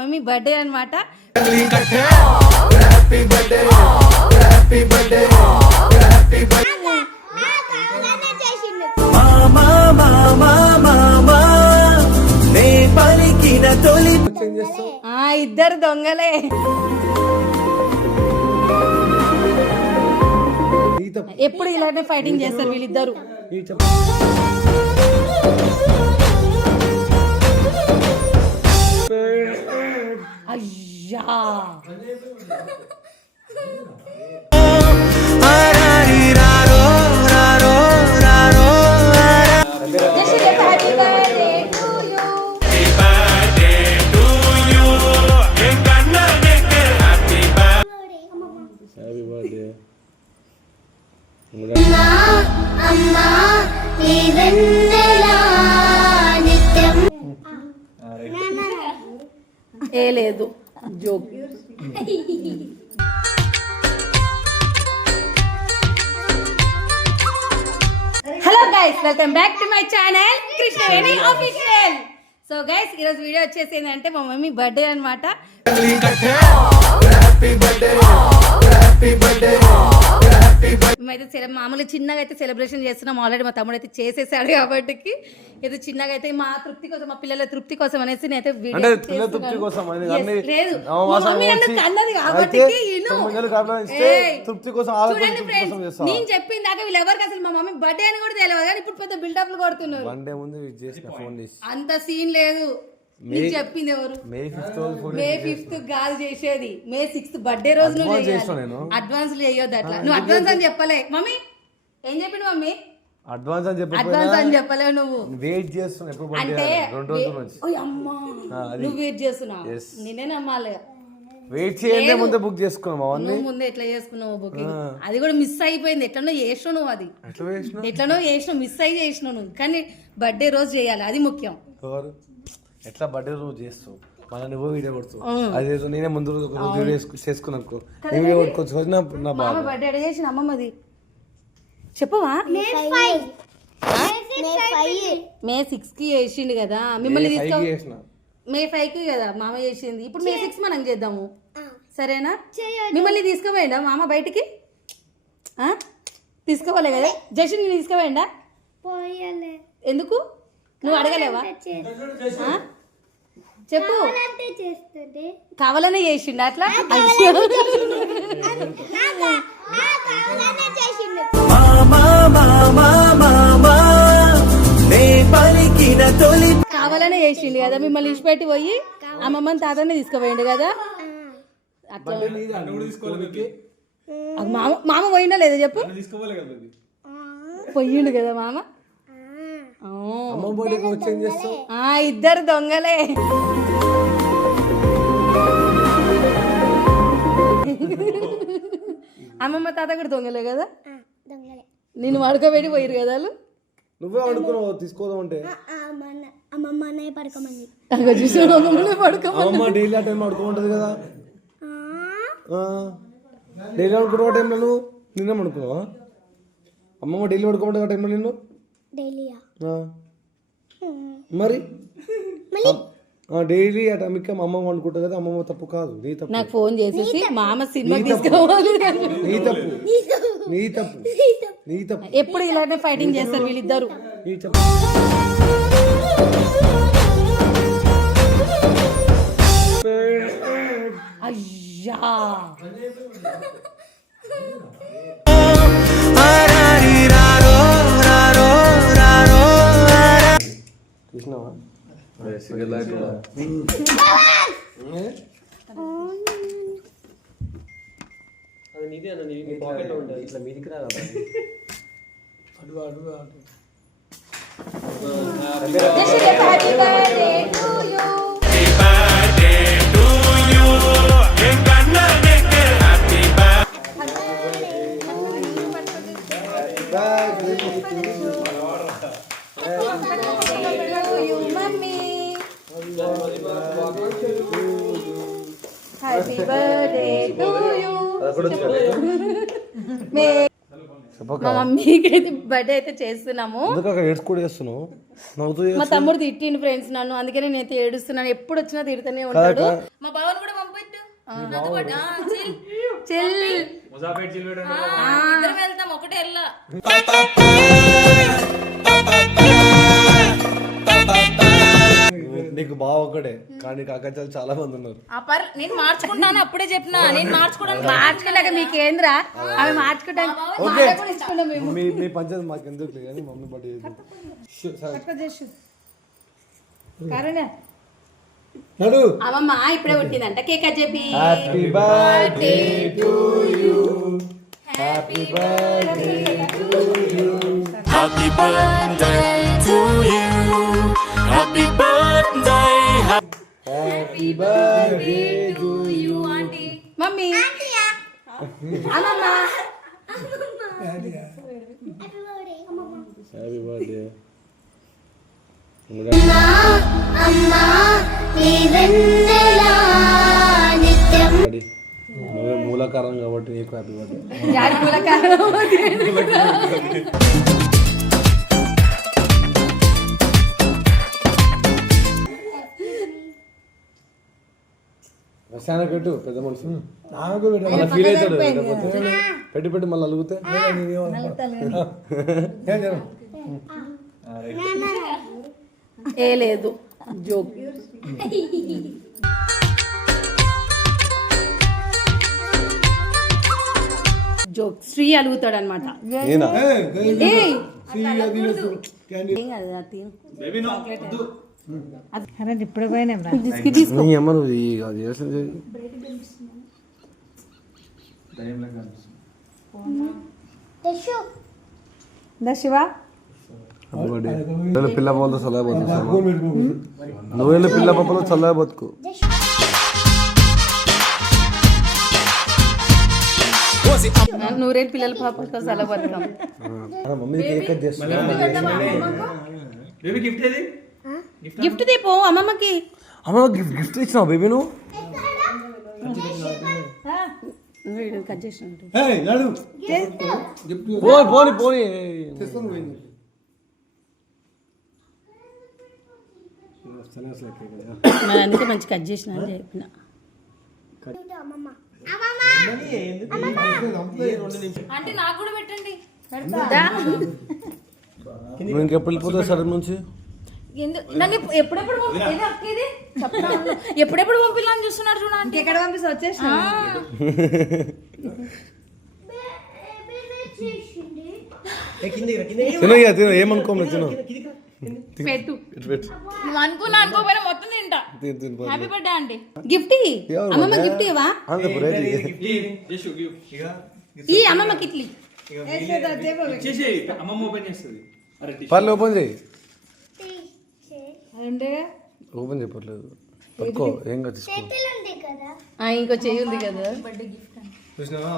Mummy birthday అనమాట. ఇద్దరు దొంగలే. ఎప్పుడు ఇలానే ఫైటింగ్ చేస్తారు వీళ్ళిద్దరు. అయ్యా ఏ లేదు joke. Hello guys, welcome back to my channel Krishnaveni official. So guys, ఈరోజు వీడియో వచ్చేసి ఏంటంటే మా మమ్మీ బర్త్డే అనమాట. మేమైతే మామూలుగా చిన్నగా అయితే సెలబ్రేషన్ చేస్తున్నాం. ఆల్రెడీ మా తమ్ముడు అయితే చేసేసాడు కాబట్టి ఏదో చిన్నగా అయితే మా తృప్తి కోసం, మా పిల్లల తృప్తి కోసం అనేసి నేనైతే నేను చెప్పిన దాకా వీళ్ళు ఎవరికి అసలు మా మమ్మీ బర్త్డే అని కూడా తెలియదు, కానీ ఇప్పుడు పెద్ద బిల్డప్లు కొడుతున్నారు. అంత సీన్ లేదు. నీకు చెప్పింది ఎవరు? మే 5th కాదు చేసేది, మే 6th బర్త్డే రోజు నువ్వు అడ్వాన్స్ చేయొద్దు. అట్లా నువ్వు అడ్వాన్స్ అని చెప్పలే మమ్మీ. ఏం చెప్పింది మమ్మీ? అడ్వాన్స్ అని చెప్పలేవు నువ్వు. వెయిట్ చేస్తున్నావు అంటే అమ్మా, నువ్వు వెయిట్ చేస్తున్నావు. నేనే నమ్మాలి. వెయిట్ చేయండి, ముందే బుక్ చేసుకున్నావు. నువ్వు ముందే ఎట్లా చేసుకున్నావు బుకింగ్? అది కూడా మిస్ అయిపోయింది. ఎట్లనో చేసినావు నువ్వు. అది ఎట్లనో చేసినావు, మిస్ అయ్యి చేసినావు నువ్వు. కానీ బర్త్డే రోజు చేయాలి, అది ముఖ్యం. ఎట్లా బర్త్డే రోజు చేస్తావు? మళ్ళీ నువ్వు వీడియో కొడుతావు. అదేదో నేనే ముందు వీడియో చేసుకున్నాను. బర్త్డే చేసిన అమ్మమ్మది చెప్పవా? మే 6కి చేసిండు కదా మిమ్మల్ని. మే 5కి కదా మామ చేసింది. ఇప్పుడు మే 6 మనం చేద్దాము, సరేనా? మిమ్మల్ని తీసుకుపోయిండా మామ బయటికి? తీసుకోవాలి కదా. జస్ట్ నేను తీసుకుపోయిండా? ఎందుకు? నువ్వు అడగలేవా? చెప్పు. కావాలనే చేసిండు అట్లా. కావాలనే చేసిండు కదా మిమ్మల్ని ఇచ్చిపెట్టి పోయి అమ్మమ్మని తాతనే తీసుకుపోయిండు కదా. అట్లా మామ పోయిండా లేదా చెప్పు? పోయిండు కదా మామ. ఇద్దరు దొంగలే. అమ్మమ్మ తాత కూడా దొంగలే కదా. నిన్ను పడుకోబెట్టి పోయిరు కదా వాళ్ళు. నువ్వే పడుకున్నావు తీసుకోదామంటే. డైలీ ఆ టైం పడుకోమంటది కదా. డైలీ పడుకున్న టైంలో నువ్వు నిన్న పడుకున్నావా? అమ్మమ్మ డైలీ పడుకోమంటే ఆ టైంలో నిన్ను మరి డైలీ ఆ టైంకి అమ్మమ్మ వండుకుంటుంది కదా. అమ్మమ్మ తప్పు కాదు, నీ తప్పు. నాకు ఫోన్ చేసేసి మామ సినిమా తీసుకోవాలి. నీ తప్పు, నీ తప్పు, నీ తప్పు. ఎప్పుడు ఇలానే ఫైటింగ్ చేస్తారు వీళ్ళిద్దరు. నీ తప్పు. అయ్యా Happy birthday to you. మా మమ్మీకి అయితే బర్త్డే అయితే చేస్తున్నాము. చేస్తున్నావు మా తమ్ముడు తిట్టిండు ఫ్రెండ్స్ నన్ను, అందుకనే నేనైతే ఏడుస్తున్నాను. ఎప్పుడు వచ్చినా తిడుతూనే ఉంటాడు. మా బావని కూడా పంపిట్టు వెళ్తాం ఒకటే వెళ్ళా. నీకు బాగా ఒకటే కానీ కాకచాలు చాలా మంది ఉన్నారు. నేను మార్చుకుంటాను అప్పుడే చెప్పినా. నేను మార్చుకోలేక మీకేంద్రా అవి మార్చుకుంటాను. మీ పంచాయతీ మాకు ఎందుకు కానీ మమ్మీ బర్త్డే అమ్మమ్మ ఇప్పుడే పుట్టిందంట. కేక్ కట్ చెప్పి happy birthday to you happy birthday to you Happy birthday to you. Happy birthday. Happy birthday to you aunty mummy అమ్మమ్మ హ్యాపీ బర్త్డే నువ్వే మూలకారం కాబట్టి నీకు హ్యాపీ బర్త్డే. రసాయన పెట్టు పెద్ద మనిషి మళ్ళీ ఫీల్ అవుతాడు. పెట్టి పెట్టి మళ్ళీ అలుగుతే ఏ లేదు జోక్. జోక్ శ్రీ అలుగుతాడు అనమాట. ఇప్పుడు పోయినా శివ పిల్ల పాపలతో చల్లగా బతుకు. నువ్వు పిల్ల పాపలో చల్లగా బతుకు. నూరేళ్ళు పిల్లల పాపలతో చల్ల బతుకం. మమ్మీ కేక్ కట్ చేస్తున్నా. గిఫ్ట్ తీపో అమ్మమ్మకి. అమ్మ గిఫ్ట్ ఇచ్చినావు బేబీ నువ్వు? కట్ చేసినట్టు పోనీ పోనీ అందుకే మంచి కట్ చేసిన అని చెప్పిన. అంటే నాకు కూడా పెట్టండి. నువ్వు ఇంకెప్పుడు వెళ్ళిపోతావు సడన్ నుంచి? నన్ను ఎప్పుడెప్పుడు పంపించాలని చూస్తున్నారు చూడండి. ఎక్కడ పంపిస్తే వచ్చేసి తిను ఏమనుకోమని తిను పెట్టు. నువ్వు అనుకున్నా అనుకోపోయినా మొత్తం తింటా. హ్యాపీ బర్త్డే అంటే గిఫ్ట్ అమ్మమ్మ గిఫ్ట్ ఇవ్వా? ఈ అమ్మమ్మకి ఇట్లీ పర్లేదు ఓపెన్ చేయి. ఓపెన్ చెప్పట్లేదు పట్టుకో ఏం తీసుకో. ఇంకో చెయ్యి ఉంది కదా.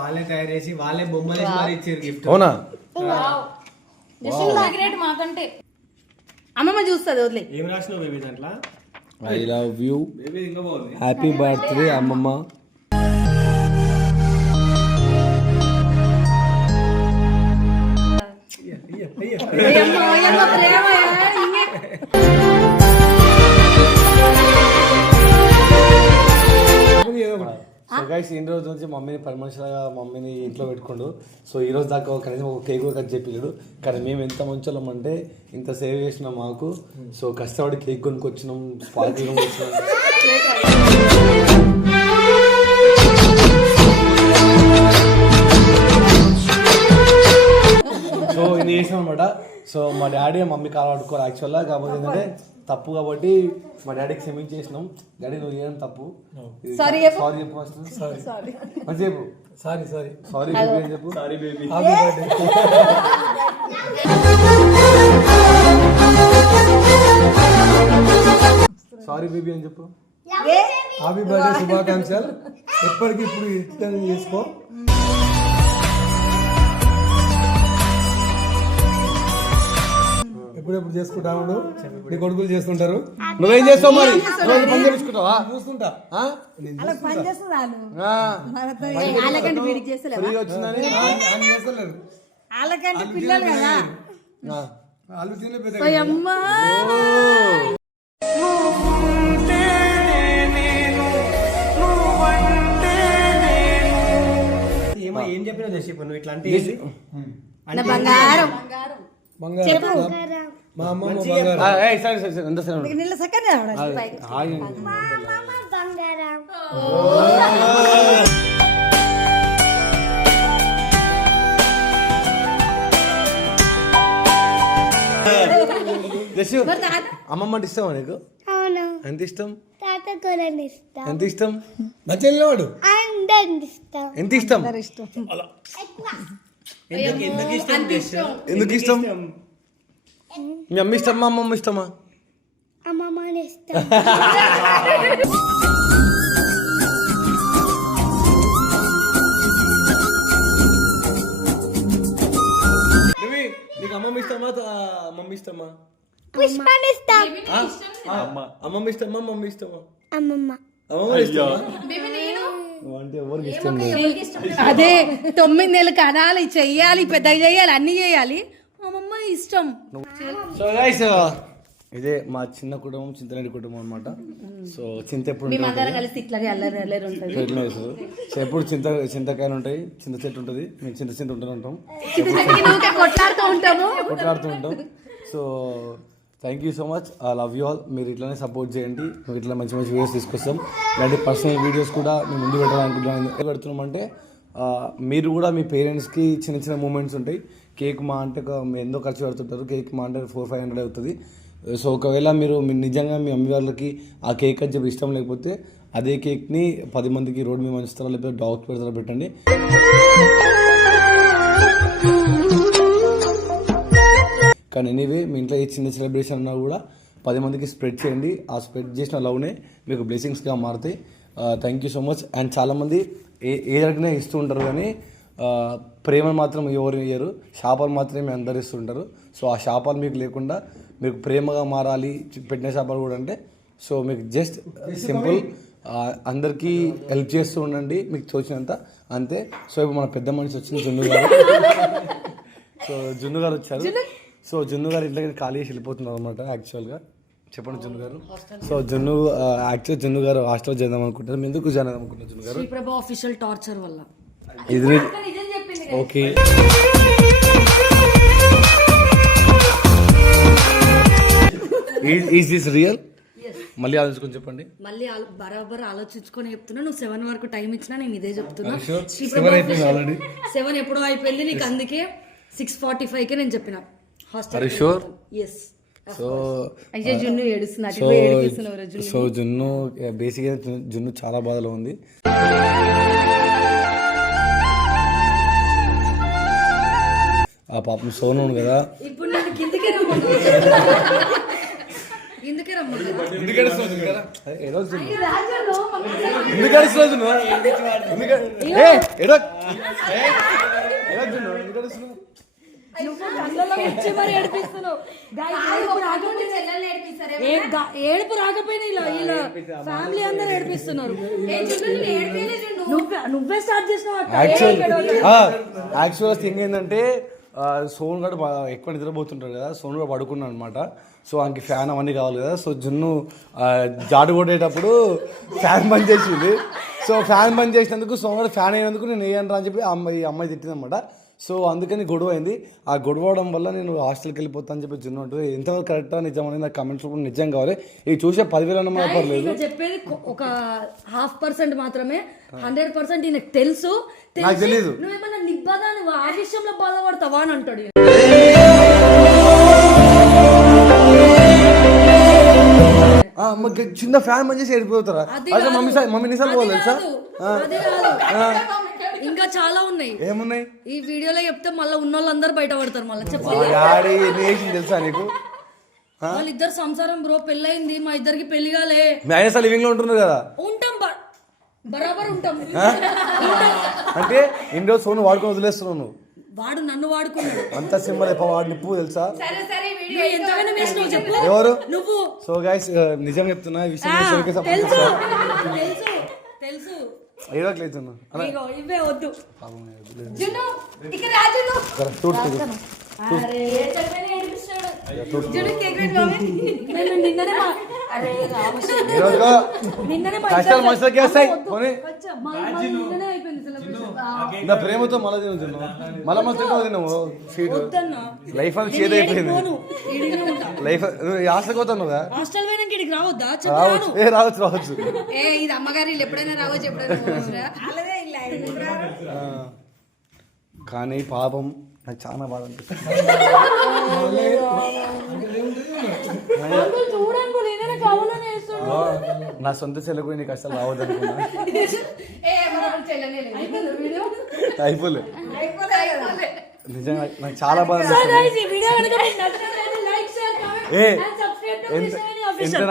వాళ్ళే తయారు చేసి వాళ్ళే బొమ్మలు ఇచ్చారు గిఫ్ట్. అవునా? మాకంటే అమ్మమ్మ చూస్తుంది వదిలే. ఏం రాసినావు బేబీ దాంట్లో? I love you happy birthday అమ్మమ్మ. సో గైస్ ఇన్ని రోజు నుంచి మమ్మీని పర్మనెంట్గా మమ్మీని ఇంట్లో పెట్టుకోండు. సో ఈ రోజు దాకా కనీసం ఒక కేక్ కట్ చెప్పలేడు. కానీ మేము ఎంత మంచోళ్ళం అంటే ఇంత సేవ్ చేసినాం మాకు. సో కష్టపడి కేక్ కొనుక్కొచ్చినాం, స్పార్కిల్ కొనుక్కొచ్చినాం. సో ఇది చేసినాం అనమాట. సో మా డాడీ మమ్మీ కాలు ఆడుకోరు యాక్చువల్గా, కాకపోతే ఏంటంటే తప్పు కాబట్టి మా డాడీకి క్షమించేసినాం. డాడీ నువ్వు ఏం తప్పు సారీ చెప్పు ఫస్ట్. చెప్పు సారీ బేబీ చెప్పు. సారీ బేబీ సారీ బేబీ అని చెప్పు. హ్యాపీ బర్త్డే శుభాకాంక్షలు. ఎప్పటికి ఇప్పుడు ఇష్టం చేసుకో. ఎప్పుడెప్పుడు చేసుకుంటా ఉండు. నీ కొడుకులు చేసుకుంటారు. నువ్వేం చేస్తావు మరి? పని చేసుకుంటావా? చూసుకుంటా. వచ్చిందని వాళ్ళకంటే పిల్లలు కదా వాళ్ళు తినే పెద్ద అమ్మా ఏం చెప్పినా చెప్పు నువ్వు ఇట్లా అంటే నా బంగారం బంగారం మా అమ్మ బంగారం సరే ఎంత సరే నీళ్ళ సక్కనే జస్సు అమ్మమ్మ అంటే ఇష్టమా నీకు అవును ఎంత ఇష్టం తాత కూరని ఇష్టం ఎంత ఇష్టం నా చెల్లెవాడు అందరి ఇష్టం ఎంత ఇష్టం ఎందుకు ఇష్టం మీ అమ్మ ఇష్టమా అమ్మమ్మ ఇష్టమా అమ్మమ్మని ఇష్టం నీకు అమ్మమ్మ ఇష్టమా మమ్మీ ఇష్టమా పుష్పని ఇష్టం అమ్మమ్మ ఇష్టమా మమ్మీ ఇష్టమా అమ్మమ్మ అమ్మమ్మ ఇష్టమా అంటే ఎవరికి ఇష్టం లేదు అదే 9 నెలలు కనాలి చెయ్యాలి పెద్దగా చెయ్యాలి అన్ని చేయాలి మా అమ్మమ్మ ఇష్టం. సో గైస్ ఇదే మా చిన్న కుటుంబం చింతలేని కుటుంబం అన్నమాట. సో చింత ఎప్పుడు మేమందరం కలిసి ఇట్లాగే అల్లరి అల్లరి ఉంటుంది. సో ఎప్పుడు చింతకాయలు ఉంటాయి, చింత చెట్టు ఉంటుంది, మేము చింత ఉంటూనే ఉంటాం, కొట్లాడుతూ ఉంటాం. So thank you so much, I love you all. మీరు ఇట్లానే సపోర్ట్ చేయండి, మేము ఇట్లా మంచి మంచి వీడియోస్ తీసుకొస్తాం. ఇలాంటి పర్సనల్ వీడియోస్ కూడా మేము ముందు పెట్టాలనుకుంటున్నాం. ఎందుకు పెడుతున్నామంటే మీరు కూడా మీ పేరెంట్స్కి చిన్న చిన్న మూమెంట్స్ ఉంటాయి. కేక్ మా అంటే ఎంతో ఖర్చు పెడుతుంటారు, కేక్ మా అంటే 400-500 అవుతుంది. సో ఒకవేళ మీరు నిజంగా మీ అమ్మ వాళ్ళకి ఆ కేక్ అని చెప్పి ఇష్టం లేకపోతే అదే కేక్ని 10 మందికి రోడ్డు మీద మంచుతారో లేకపోతే డాగ్స్ పెడతారో పెట్టండి. కానీ ఎనీవే మీ ఇంట్లో ఏ చిన్న సెలబ్రేషన్ అన్నా కూడా 10 మందికి స్ప్రెడ్ చేయండి. ఆ స్ప్రెడ్ చేసిన లవ్నే మీకు బ్లెస్సింగ్స్గా మారుతాయి. Thank you so much. And చాలామంది ఏదడిగినా ఇస్తూ ఉంటారు కానీ ప్రేమను మాత్రం ఎవరు ఇయ్యరు, శాపాలు మాత్రమే అందరు ఇస్తుంటారు. సో ఆ శాపాలు మీకు లేకుండా మీకు ప్రేమగా మారాలి పెట్టిన శాపాలు కూడా అంటే సో మీకు జస్ట్ సింపుల్ అందరికీ హెల్ప్ చేస్తూ ఉండండి మీకు తోచినంత అంతే. సో ఇప్పుడు మన పెద్ద మనిషి వచ్చింది జున్ను గారు. సో జున్ను గారు వచ్చారు. సో జున్ను గారు ఇంట్లో ఖాళీ చేసి వెళ్ళిపోతున్నారు అనమాట యాక్చువల్గా. చెప్పండి జున్ను గారు. సో జున్ను గారు హాస్టల్ చేద్దాం అనుకుంటారు. మీరు ఎందుకు జాయిన్ అనుకుంటున్నారు జున్ను గారు? శ్రీప్రభ ఆఫీషియల్ టార్చర్ వల్ల. ఇది ఓకే. Is this real? మళ్ళీ ఆలోచించుకొని చెప్పండి. మళ్ళీ బరాబర్ ఆలోచించుకొని చెప్తున్నా. నువ్వు 7 వరకు టైం ఇచ్చినా నేను ఇదే చెప్తున్నా. 7 ఎప్పుడో అయిపోయింది నీకు, అందుకే 6:45కే నేను చెప్పిన హాస్టల్. ఎస్. సో జున్ను ఏడుస్తున్నా. సో జున్ను బేసిక్గా జున్ను చాలా బాధలో ఉంది. ఆ పాపం సోను కదా, ఇప్పుడు నేను కిందకే రమ్మంటున్నా. ఏడుపు రాకపోయినా ఇలా ఇలా ఫ్యామిలీ అందరూ ఏడిపిస్తున్నారు. నువ్వే స్టార్ట్ చేసినావు. యాక్చువల్ థింగ్ ఏంటంటే సోను గడు ఎక్కువ నిద్రపోతుంటాడు కదా, సోను కూడా పడుకున్నాడు అనమాట. సో ఆయనకి ఫ్యాన్ అవన్నీ కావాలి కదా. సో జున్ను జాడు కొట్టేటప్పుడు ఫ్యాన్ బంద్ చేసింది. సో ఫ్యాన్ బంద్ చేసినందుకు సోను కూడా ఫ్యాన్ అయినందుకు నేను వేయను అని చెప్పి అమ్మాయి తిట్టిందనమాట. సో అందుకని గొడవ అయింది. ఆ గొడవ అవడం వల్ల నేను హాస్టల్కి వెళ్ళిపోతా అని చెప్పి జున్ను ఉంటుంది. ఎంతవరకు కరెక్టా నిజం అనేది నాకు కమెంట్స్ కూడా నిజం కావాలి. ఇది చూసే 10,000 అన్న పర్లేదు. చెప్పేది ఒక 0.5% మాత్రమే. 100% నాకు తెలుసు. నాకు తెలీదు. నువ్వేమన్నా నిబ్బదా, నువ్వు ఆ విషయంలో బాధపడతావా అని అంటాడు. చిన్న ఫ్యాన్ మంచి వెళ్ళిపోతారా? అదే మమ్మీ నిసార్లు పోవాలి తెలుసా? ఇంకా చాలా ఉన్నాయి. ఏమున్నాయి ఈ వీడియోలో చెప్తే మళ్ళీ ఉన్న వాళ్ళందరూ బయట పడతారు. మళ్ళీ చెప్పాలి తెలుసా నీకు? వాళ్ళిద్దరు సంసారం బ్రో, పెళ్ళయింది, మా ఇద్దరికి పెళ్లి కాలే. మ్యారేజ్ లివింగ్ లో ఉంటున్నారు కదా. ఉంటాం బరాబర్ ఉంటాం. అంటే ఇన్ని రోజు సోను వాడుకొని వదిలేస్తున్నావు నువ్వు. వాడు నన్ను వాడుకున్నాడు. అంత సింబల్ వాడు నిప్పు తెలుసా? ఎవరు నువ్వు? సో గైస్ నిజంగా చెప్తున్నా ఈ విషయం తెలుసు ఏడవట్లేదు ఇగో ఇవే వద్దు జున్ను ఇక్కడ రా జున్ను అరే ఏడ్చకపోయినా ఏడిపిస్తాడు జున్ను కేక్ పెట్టి మమ్మీ నేను నిన్ననే అరే రామశేఖర్ నిన్ననే కష్టాలు మనుషులకి వస్తాయి పోనీ. నిన్ననే అయిపోయింది సెలబ్రేషన్ నా ప్రేమతో మళ్ళీ తిను మళ్ళీ మస్తు తిన్నావు స్వీట్ లైఫ్ అంతా చేదు అయిపోయింది లైఫ్ హాస్టల్కి పోతాను కదా హాస్టల్ పోయినాక ఇక్కడికి రావద్దా రావచ్చు రావచ్చు ఏ ఇది అమ్మగారి ఇల్లు ఎప్పుడైనా రావచ్చు ఎప్పుడైనా అలాగే ఇలా కానీ పాపం నాకు చాలా బాధ అనిపిస్తుంది నా సొంత చెల్లకు నీకు అసలు రావద్దు అనుకున్నా అయిపోలే నిజంగా నాకు చాలా బాధ అనిపిస్తుంది. ఎంత